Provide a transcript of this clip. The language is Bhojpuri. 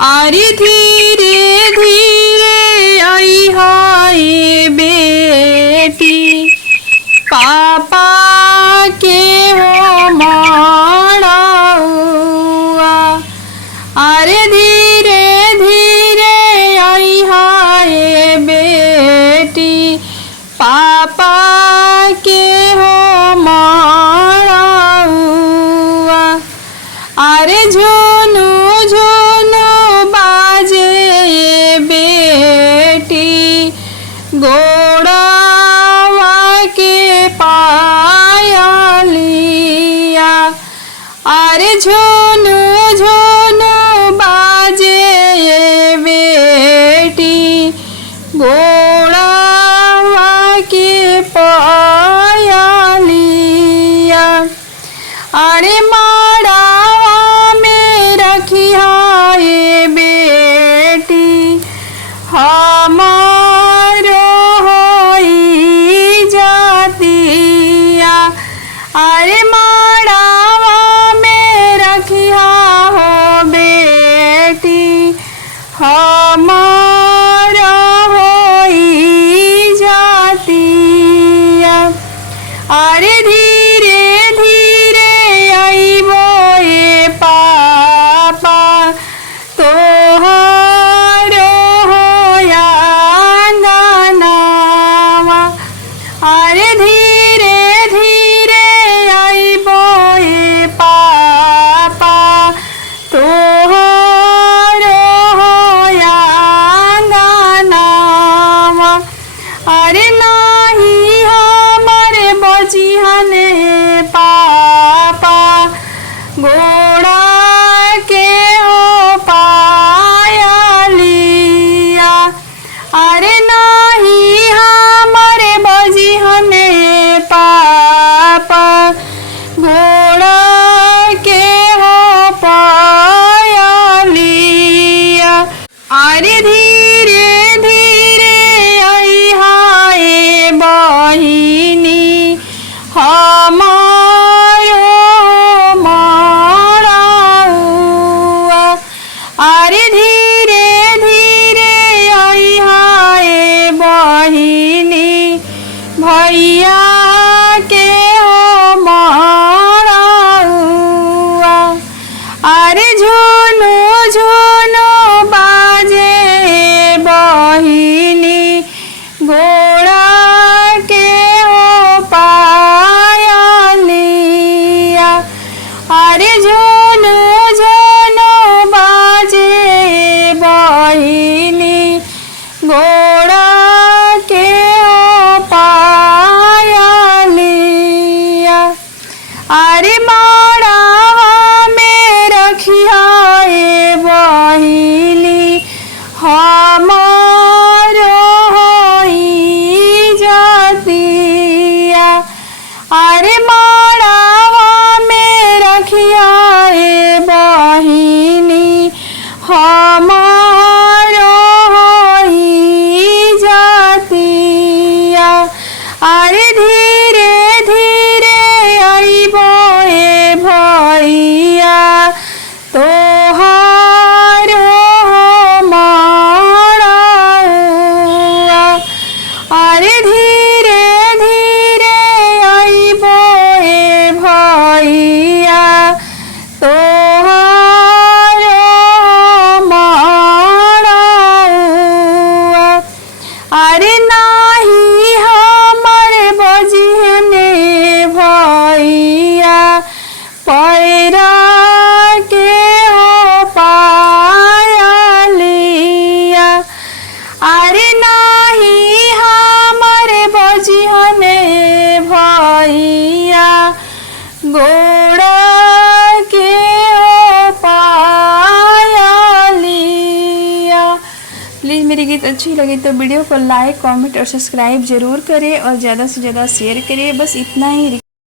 अरे धीरे धीरे आई हाय बेटी, पापा के हो मड़उआ। अरे धीरे धीरे आई हाय बेटी, पापा के हो मड़उआ। अरे झुनु झुनु बाजे बेटी, गोड़वा के पायलिया। अरे झुनु झुनु बाजे बेटी, गोड़वा के पायलिया। अरे माड़ावा में रखिया ये बेटी, हमारो होई जातिया। अरे माड़ावा में रखिया हो बेटी, हमारो होई जातिया। अरे धीरे धीरे आइबो ये पापा, तोहरो होया अंगनावा। अरे धीरे धीरे आइबो ये पापा, तोहरो होया अंगनावा। अरे नाही हमारे बचिहने पापा, गोड़ा के हो पायलिया। अरे नाही हमारे बचिहने पापा, गोड़ा के हो पायलिया। अरे धीरे धीरे आई हाय बहिनी, हमारो मड़उआ। अरे धीरे धीरे आई हाय बहिनी, भैया के हो मड़उआ। अरे झुनु झुनु बाजे बहिनी, गोड़ा के हो पायलिया। अरे झुनु झुनु बाजे बहिनी, गोड़ा के हो पायलिया। अरे माड़ावा में रखिया ये बहिनी, हमारो होई जातिया। अरे माड़ावा में रखिया ये बहिनी, हमारो होई जातिया। अरे धीरे धीरे आइबो ये भैया, तोहारो हो मड़उआ। अरे धीरे धीरे आइबो ये भैया, तोहारो हो मड़उआ। अरे नाही हमर बजिहने भैया, पैरा के हो पायलिया। अरे नाही हमर बजिहने भैया, गोड़ा के हो पायलिया। प्लीज़ मेरी गीत अच्छी लगी तो वीडियो को लाइक, कमेंट और सब्सक्राइब ज़रूर करें और ज़्यादा से ज़्यादा शेयर करिए। बस इतना ही।